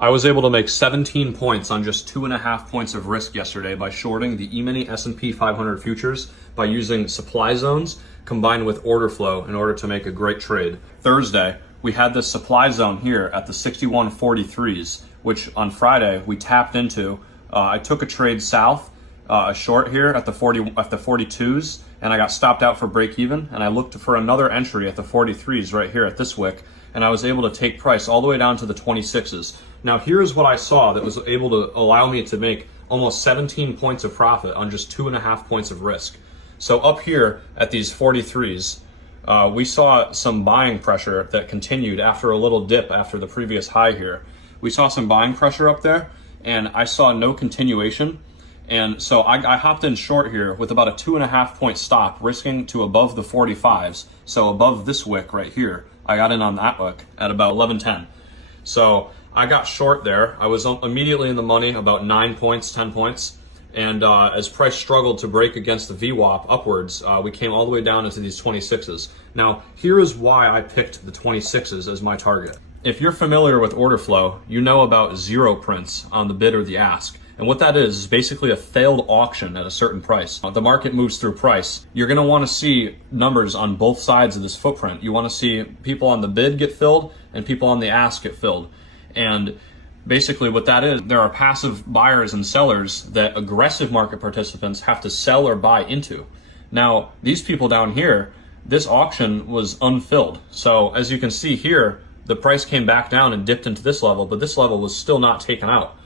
I was able to make 17 points on just 2.5 points of risk yesterday by shorting the E-mini S&P 500 futures by using supply zones combined with order flow in order to make a great trade. Thursday, we had this supply zone here at the 61.43s, which on Friday we tapped into. I took a trade south, a short here at the 42s, and I got stopped out for break even, and I looked for another entry at the 43s right here at this wick, and I was able to take price all the way down to the 26s. Now here's what I saw that was able to allow me to make almost 17 points of profit on just 2.5 points of risk. So up here at these 43s, we saw some buying pressure that continued after a little dip after the previous high here. We saw some buying pressure up there, and I saw no continuation. And so I hopped in short here with about a 2.5 point stop, risking to above the 45s. So above this wick right here, I got in on that wick at about 11.10. So I got short there. I was immediately in the money, about 9 points, 10 points. And as price struggled to break against the VWAP upwards, we came all the way down into these 26s. Now, here is why I picked the 26s as my target. If you're familiar with order flow, you know about zero prints on the bid or the ask. And what that is basically a failed auction at a certain price. The market moves through price. You're going to want to see numbers on both sides of this footprint. You want to see people on the bid get filled and people on the ask get filled. And basically what that is, there are passive buyers and sellers that aggressive market participants have to sell or buy into. Now, these people down here, this auction was unfilled. So as you can see here, the price came back down and dipped into this level, but this level was still not taken out.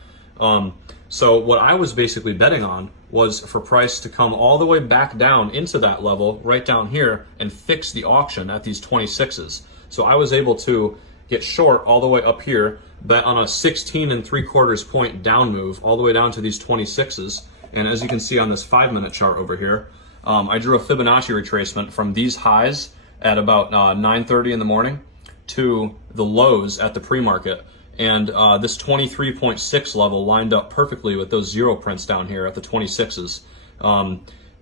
So what I was basically betting on was for price to come all the way back down into that level right down here and fix the auction at these 26s. So I was able to get short all the way up here, bet on a 16 3/4 point down move all the way down to these 26s. And as you can see on this 5-minute chart over here, I drew a Fibonacci retracement from these highs at about 9:30 in the morning to the lows at the pre-market. And this 23.6 level lined up perfectly with those zero prints down here at the 26s.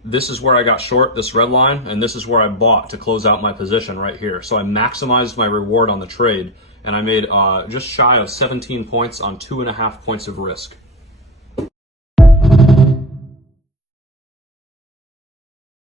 This is where I got short, this red line, and this is where I bought to close out my position right here. So I maximized my reward on the trade, and I made just shy of 17 points on 2.5 points of risk.